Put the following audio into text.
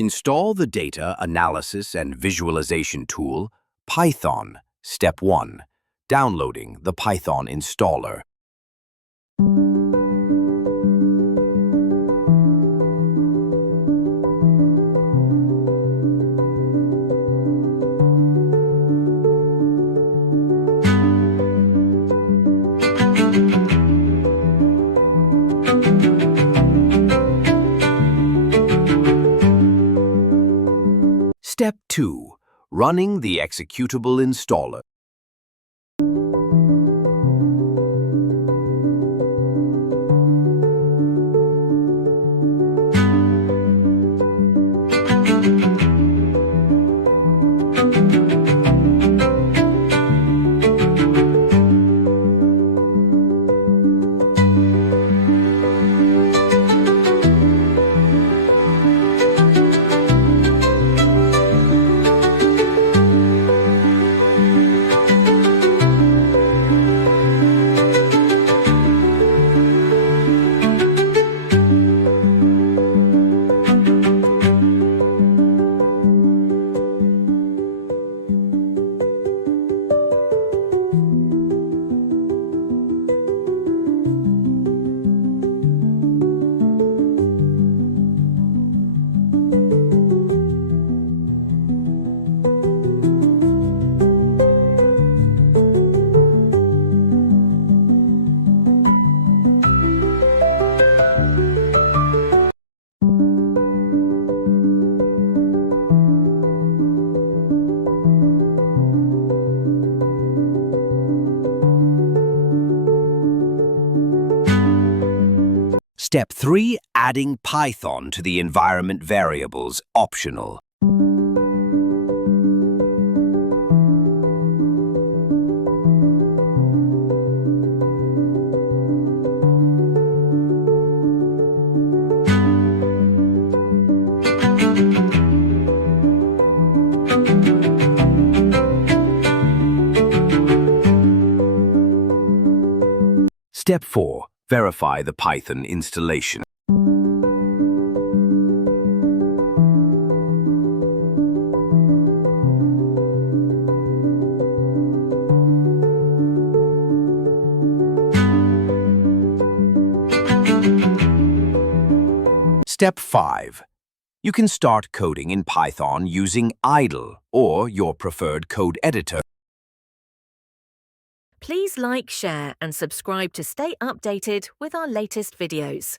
Install the Data Analysis and Visualization tool, Python. Step 1. Downloading the Python installer. Step 2. Running the executable installer. Step 3. Adding Python to the environment variables, optional. Step 4. Verify the Python installation. Step 5. You can start coding in Python using idle or your preferred code editor. Please like, share and subscribe to stay updated with our latest videos.